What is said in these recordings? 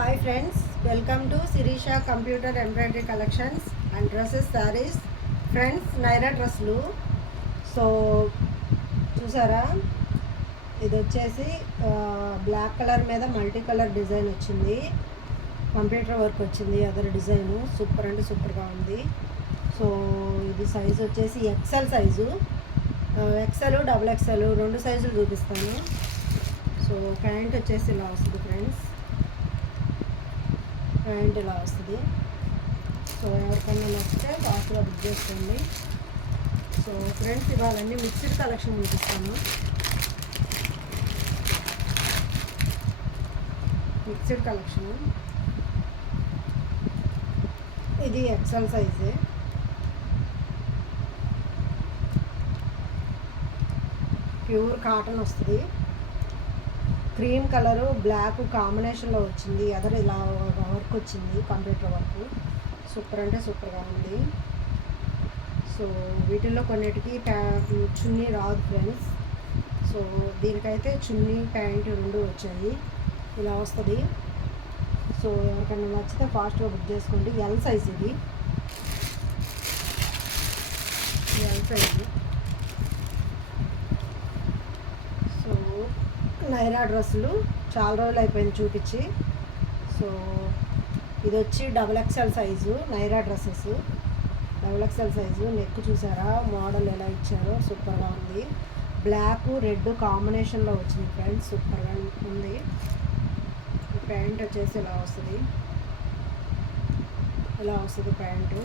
Hi friends welcome to Sirisha computer embroidery collections and dresses saris friends Naira డ్రెస్సులు so చూసారా? ఇది వచ్చేసి black colour మీద multi colour design వచ్చింది. Computer work వచ్చింది అదర్ డిజైను సూపర్ అంటే సూపర్గా ఉంది. సో ఇది సైజు వచ్చేసి XL size XL double XL రెండు సైజులు చూపిస్తాను. సో ప్యాంట్ వచ్చేసి ఇలా వస్తుంది ఫ్రెండ్స్ ప్యాంట్ ఇలా వస్తుంది. సో ఎవరికైనా నచ్చితే ఫాస్ట్గా బుక్ చేసుకోండి. సో ఫ్రెండ్స్ ఇవాళ మిక్స్డ్ కలెక్షన్ చూపిస్తాను. Mixed collection. ఇది ఎక్సెల్ సైజే. ప్యూర్ కాటన్ వస్తుంది. క్రీమ్ కలరు బ్లాక్ కాంబినేషన్లో వచ్చింది. అదర్ ఇలా వర్క్ వచ్చింది కంప్యూటర్ వర్క్. సూపర్ అంటే సూపర్గా ఉంది. సో వీటిల్లో కొన్నిటికి ప్యా చున్నీ రాదు ఫ్రెండ్స్. సో దీనికైతే చున్నీ ప్యాంట్ రెండు వచ్చాయి. ఇలా వస్తుంది. సో ఎవరికైనా నచ్చితే ఫాస్ట్గా బుక్ చేసుకోండి. ఎల్ సైజ్ ఇది. ఎల్ సైజు సో నైరా డ్రెస్సులు చాలా రోజులు అయిపోయింది చూపించి. సో ఇది వచ్చి double XL size Naira dresses. Double XL size neck చూసారా? మోడల్ ఎలా ఇచ్చారో సూపర్గా ఉంది. బ్లాక్ రెడ్ కాంబినేషన్లో వచ్చింది ఫ్రెండ్స్ సూపర్గా ఉంది. ప్యాంట్ వచ్చేసి ఇలా వస్తుంది. ఇలా వస్తుంది ప్యాంటు.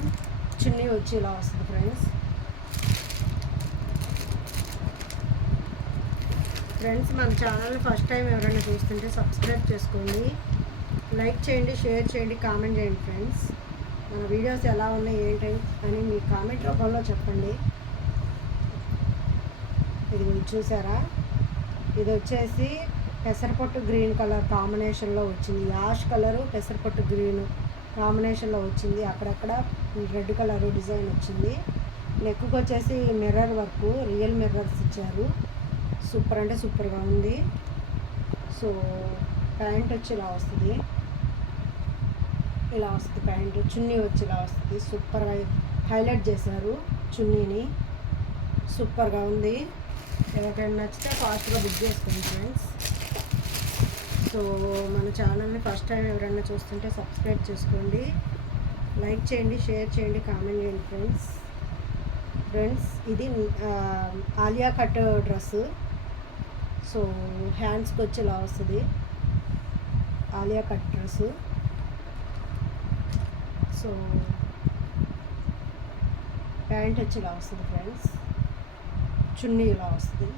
చున్నీ వచ్చి ఇలా వస్తుంది ఫ్రెండ్స్. ఫ్రెండ్స్ మన ఛానల్ ఫస్ట్ టైం ఎవరైనా చూస్తుంటే సబ్స్క్రైబ్ చేసుకోండి. లైక్ చేయండి షేర్ చేయండి కామెంట్ చేయండి ఫ్రెండ్స్. మన వీడియోస్ ఎలా ఉన్నాయి ఏంటి అని మీ కామెంట్ రూపంలో చెప్పండి. ఇది మీరు చూసారా? ఇది వచ్చేసి పెసరపొట్టు గ్రీన్ కలర్ కాంబినేషన్లో వచ్చింది. యాష్ కలరు పెసరపొట్టు గ్రీన్ కాంబినేషన్లో వచ్చింది. అక్కడక్కడ రెడ్ కలర్ డిజైన్ వచ్చింది. నెక్కు వచ్చేసి మిర్రర్ వర్క్ రియల్ మిర్రర్స్ ఇచ్చారు. సూపర్ అంటే సూపర్గా ఉంది. సో ప్యాంట్ వచ్చి ఇలా వస్తుంది. ఇలా వస్తుంది ప్యాంటు చున్నీ వచ్చి ఇలా వస్తుంది. సూపర్గా హైలైట్ చేశారు చున్నీని. సూపర్గా ఉంది. ఎవరికైనా నచ్చితే ఫాస్ట్గా బుక్ చేసుకోండి ఫ్రెండ్స్. సో మన ఛానల్ని ఫస్ట్ టైం ఎవరైనా చూస్తుంటే సబ్స్క్రైబ్ చేసుకోండి. లైక్ చేయండి షేర్ చేయండి కామెంట్ చేయండి ఫ్రెండ్స్. ఫ్రెండ్స్ ఇది ఆలియా కట్ డ్రెస్సు. సో హ్యాండ్స్కి వచ్చేలా వస్తుంది. Alia cut dress. So pant వచ్చి ఇలా వస్తుంది ఫ్రెండ్స్. చున్నీ ఇలా వస్తుంది.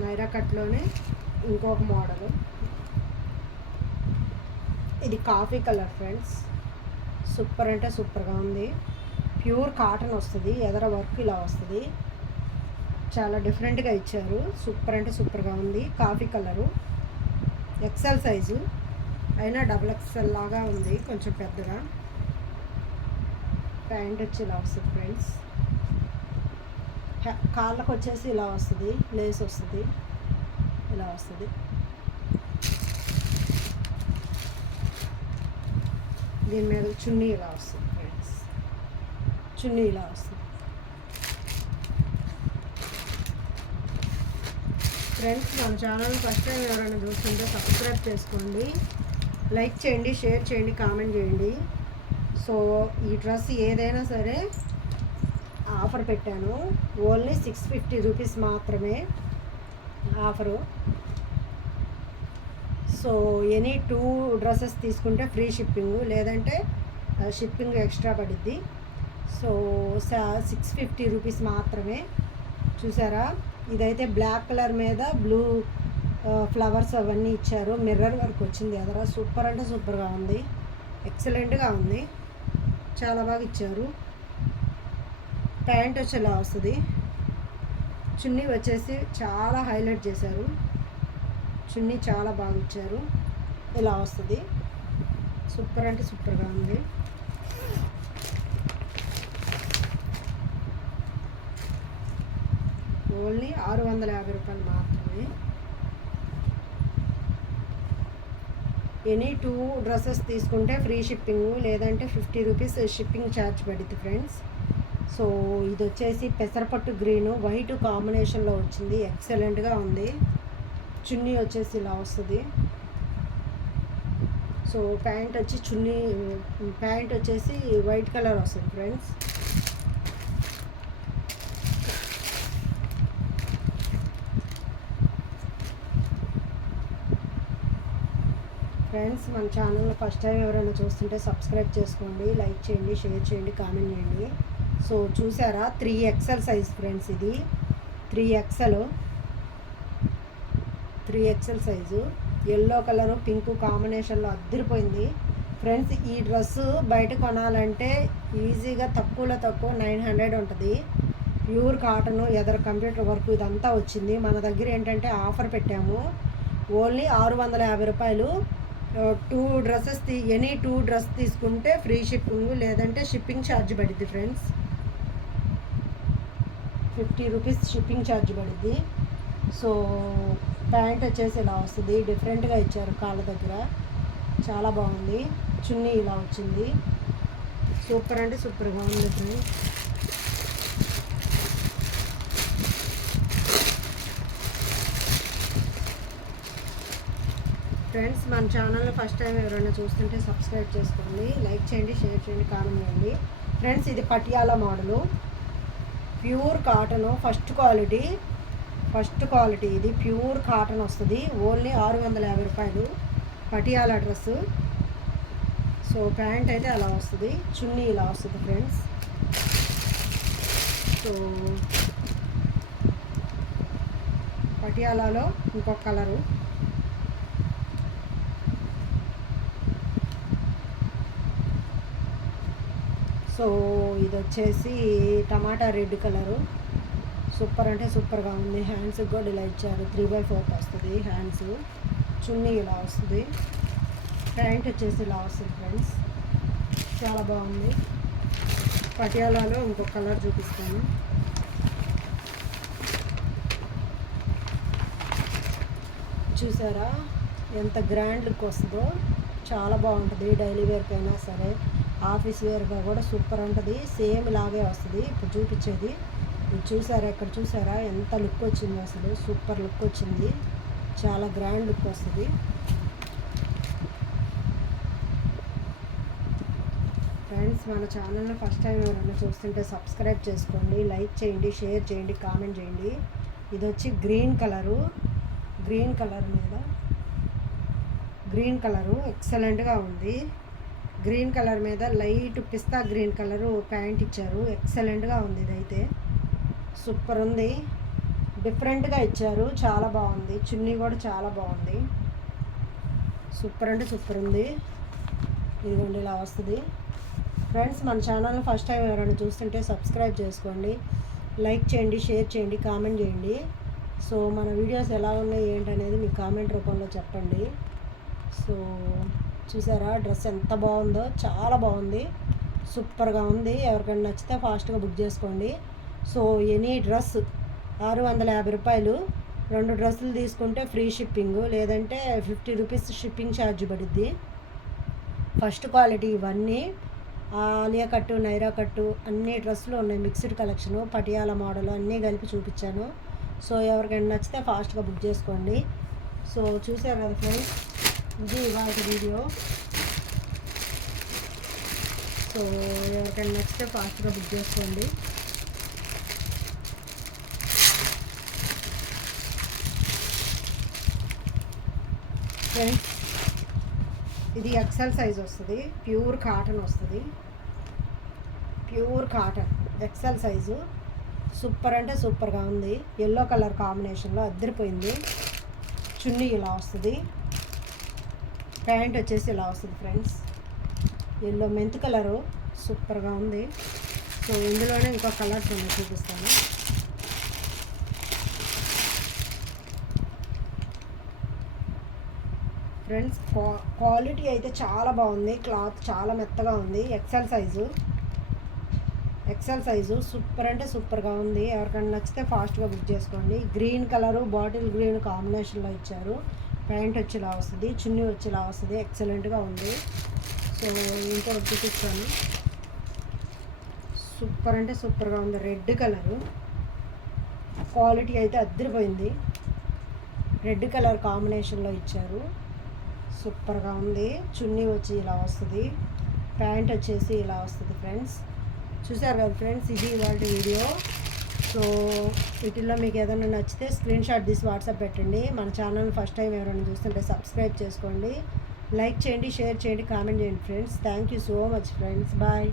నైరా కట్లోనే ఇంకొక మోడల్. ఇది కాఫీ కలర్ ఫ్రెండ్స్. సూపర్ అంటే సూపర్గా ఉంది. ప్యూర్ కాటన్ వస్తుంది. ఎదర వర్క్ ఇలా వస్తుంది. చాలా డిఫరెంట్గా ఇచ్చారు. సూపర్ అంటే సూపర్గా ఉంది. Coffee colour. XL size. అయినా డబుల్ ఎక్సెల్ లాగా ఉంది. కొంచెం పెద్దగా. ప్యాంట్ వచ్చి ఇలా వస్తుంది ఫ్రెండ్స్. కాళ్ళకు వచ్చేసి ఇలా వస్తుంది. లేస్ వస్తుంది. ఇలా వస్తుంది. దీని మీద చున్నీ ఇలా వస్తుంది ఫ్రెండ్స్. చున్నీ ఇలా వస్తుంది. ఫ్రెండ్స్ మన ఛానల్ ఫస్ట్ టైం ఎవరైనా చూస్తుంటే సబ్స్క్రైబ్ చేసుకోండి. లైక్ చేయండి షేర్ చేయండి కామెంట్ చేయండి. సో ఈ డ్రెస్ ఏదైనా సరే ఆఫర్ పెట్టాను. ఓన్లీ సిక్స్ ఫిఫ్టీ రూపీస్ మాత్రమే offer so any two dresses తీసుకుంటే ఫ్రీ షిప్పింగ్ లేదంటే షిప్పింగ్ ఎక్స్ట్రా పడుద్ది. సో సిక్స్ ఫిఫ్టీ రూపీస్ మాత్రమే. చూసారా? ఇదైతే బ్లాక్ కలర్ మీద బ్లూ ఫ్లవర్స్ అవన్నీ ఇచ్చారు. మిర్రర్ వర్క్ వచ్చింది ఎదరా. సూపర్ అంటే సూపర్గా ఉంది. ఎక్సలెంట్గా ఉంది. చాలా బాగా ఇచ్చారు. ప్యాంట్ వచ్చేలా వస్తుంది. చున్నీ వచ్చేసి చాలా హైలైట్ చేశారు. చున్నీ చాలా బాగా ఇచ్చారు. ఇలా వస్తుంది. సూపర్ అంటే సూపర్గా ఉంది. ఓన్లీ ఆరు వందల యాభై రూపాయలు మాత్రమే. ఎనీ టూ డ్రెస్సెస్ తీసుకుంటే ఫ్రీ షిప్పింగ్ లేదంటే ఫిఫ్టీ రూపీస్ షిప్పింగ్ ఛార్జ్ పడుద్ది ఫ్రెండ్స్ సో ఇది వచ్చేసి పెసరపట్టు గ్రీన్ వైట్ కాంబినేషన్లో వచ్చింది. ఎక్సలెంట్గా ఉంది. చున్నీ వచ్చేసి ఇలా వస్తుంది. సో ప్యాంట్ వచ్చి చున్నీ ప్యాంట్ వచ్చేసి వైట్ కలర్ వస్తుంది ఫ్రెండ్స్ ఫ్రెండ్స్ మన ఛానల్ ఫస్ట్ టైం ఎవరైనా చూస్తుంటే సబ్స్క్రైబ్ చేసుకోండి లైక్ చేయండి షేర్ చేయండి కామెంట్ చేయండి. సో చూసారా? త్రీ ఎక్సెల్ సైజ్ ఫ్రెండ్స్ ఇది. Three XL. Three XL size. Yellow colour pink కాంబినేషన్లో అద్దరిపోయింది. ఫ్రెండ్స్ ఈ డ్రెస్సు బయట కొనాలంటే ఈజీగా తక్కువలో తక్కువ నైన్ హండ్రెడ్ ఉంటుంది. Pure cotton either computer work ఇదంతా వచ్చింది. మన దగ్గర ఏంటంటే ఆఫర్ పెట్టాము. ఓన్లీ ఆరు వందల యాభై రూపాయలు. టూ డ్రెస్సెస్ తీ ఎనీ టూ డ్రెస్ తీసుకుంటే ఫ్రీ షిప్పింగ్ లేదంటే షిప్పింగ్ ఛార్జ్ పడుద్ది friends fifty rupees shipping charge పడుద్ది. సో ప్యాంట్ వచ్చేసి ఇలా వస్తుంది. డిఫరెంట్గా ఇచ్చారు కాళ్ళ దగ్గర. చాలా బాగుంది. చున్నీ ఇలా వచ్చింది. సూపర్ అంటే సూపర్గా ఉంది ఫ్రెండ్స్ ఫ్రెండ్స్ మన ఛానల్ ఫస్ట్ టైం ఎవరైనా చూస్తుంటే సబ్స్క్రైబ్ చేసుకోండి. లైక్ చేయండి షేర్ చేయండి కామెంట్ చేయండి. ఫ్రెండ్స్ ఇది Patiala model. Pure cotton first quality. First quality ఇది. ప్యూర్ కాటన్ వస్తుంది. ఓన్లీ ఆరు వందల యాభై రూపాయలు. పటియాలా డ్రెస్సు సో ప్యాంట్ అయితే అలా వస్తుంది. చున్నీ ఇలా వస్తుంది ఫ్రెండ్స్. సో పటియాలాలో ఇంకొక కలరు. సో ఇది వచ్చేసి టమాటా రెడ్ కలరు. సూపర్ అంటే సూపర్గా ఉంది. హ్యాండ్స్కి కూడా ఇలా ఇచ్చారు. త్రీ బై ఫోర్త్ వస్తుంది హ్యాండ్స్. చున్నీ ఇలా వస్తుంది. ప్యాంట్ వచ్చేసి ఇలా వస్తుంది ఫ్రెండ్స్. చాలా బాగుంది. పటియాలాలో ఇంకొక కలర్ చూపిస్తాను. చూసారా? ఎంత గ్రాండ్ లుక్ వస్తుందో. చాలా బాగుంటుంది. డైలీ వేర్కైనా సరే. ఆఫీస్ వేర్గా కూడా సూపర్ ఉంటుంది. సేమ్ లాగే వస్తుంది. ఇప్పుడు చూపించేది. ఇది చూసారా? ఇక్కడ చూసారా? ఎంత లుక్ వచ్చింది అసలు. సూపర్ లుక్ వచ్చింది. చాలా గ్రాండ్ లుక్ వస్తుంది. ఫ్రెండ్స్ మన ఛానల్ని ఫస్ట్ టైం ఎవరైనా చూస్తుంటే సబ్స్క్రైబ్ చేసుకోండి. లైక్ చేయండి షేర్ చేయండి కామెంట్ చేయండి. ఇది వచ్చి గ్రీన్ కలరు. గ్రీన్ కలర్ మీద. Green colour. ఎక్సలెంట్గా ఉంది. గ్రీన్ కలర్ మీద light pista green colour pant ఇచ్చారు. ఎక్సలెంట్గా ఉంది ఇదైతే. సూపర్ ఉంది. డిఫరెంట్గా ఇచ్చారు. చాలా బాగుంది. చున్నీ కూడా చాలా బాగుంది. సూపర్ అంటే సూపర్ ఉంది. ఇదిగోండి ఇలా వస్తుంది. ఫ్రెండ్స్ మన ఛానల్ ఫస్ట్ టైం ఎవరైనా చూస్తుంటే సబ్స్క్రైబ్ చేసుకోండి. లైక్ చేయండి షేర్ చేయండి కామెంట్ చేయండి. సో మన వీడియోస్ ఎలా ఉన్నాయి ఏంటనేది మీ కామెంట్ రూపంలో చెప్పండి. సో చూసారా? డ్రెస్ ఎంత బాగుందో చాలా బాగుంది. సూపర్గా ఉంది. ఎవరికైనా నచ్చితే ఫాస్ట్గా బుక్ చేసుకోండి. సో ఎనీ డ్రెస్ ఆరు వందల యాభై రూపాయలు. రెండు డ్రెస్సులు తీసుకుంటే ఫ్రీ షిప్పింగ్. లేదంటే ఫిఫ్టీ రూపీస్ షిప్పింగ్ ఛార్జ్ పడుద్ది. ఫస్ట్ క్వాలిటీ ఇవన్నీ. ఆలియా కట్టు నైరా కట్టు అన్ని డ్రెస్సులు ఉన్నాయి. మిక్స్డ్ కలెక్షను పటియాల మోడల్ అన్నీ కలిపి చూపించాను. సో ఎవరికైనా నచ్చితే ఫాస్ట్గా బుక్ చేసుకోండి. సో చూసారు కదా ఫ్రెండ్స్? ఇది ఇవాళ వీడియో సో ఎవరికైనా నచ్చితే ఫాస్ట్గా బుక్ చేసుకోండి. ఫ్రెండ్స్ ఇది ఎక్సెల్ సైజ్ వస్తుంది. ప్యూర్ కాటన్ వస్తుంది. Pure cotton XL size super అంటే సూపర్గా ఉంది. ఎల్లో కలర్ కాంబినేషన్లో అద్దరిపోయింది. చున్నీ ఇలా వస్తుంది. ప్యాంట్ వచ్చేసి ఇలా వస్తుంది ఫ్రెండ్స్. ఎల్లో మెంత్ కలరు సూపర్గా ఉంది. సో ఇందులోనే ఇంకో కలర్స్ ఉన్నాయి చూపిస్తాను. ఫ్రెండ్స్ క్వాలిటీ అయితే చాలా బాగుంది. క్లాత్ చాలా మెత్తగా ఉంది. XL size XL size super అంటే సూపర్గా ఉంది. ఎవరికైనా నచ్చితే ఫాస్ట్గా బుక్ చేసుకోండి. గ్రీన్ కలరు బాటిల్ గ్రీన్ కాంబినేషన్లో ఇచ్చారు. ప్యాంట్ వచ్చేలా వస్తుంది చున్నీ వచ్చేలా వస్తుంది ఎక్సలెంట్గా ఉంది. సో ఇంకో చూపిస్తాను సూపర్ అంటే సూపర్గా ఉంది. Red colour. క్వాలిటీ అయితే అద్దరిపోయింది. రెడ్ కలర్ కాంబినేషన్లో ఇచ్చారు. సూపర్గా ఉంది. చున్నీ వచ్చి ఇలా వస్తుంది. ప్యాంట్ వచ్చేసి ఇలా వస్తుంది ఫ్రెండ్స్. చూసారు కదా ఫ్రెండ్స్ ఇది ఇవాళ వీడియో. సో వీటిల్లో మీకు ఏదైనా నచ్చితే స్క్రీన్ షాట్ తీసి వాట్సాప్ పెట్టండి. మన ఛానల్ ఫస్ట్ టైం ఎవరైనా చూస్తుంటే సబ్స్క్రైబ్ చేసుకోండి. లైక్ చేయండి షేర్ చేయండి కామెంట్ చేయండి friends. Thank you so much friends. Bye.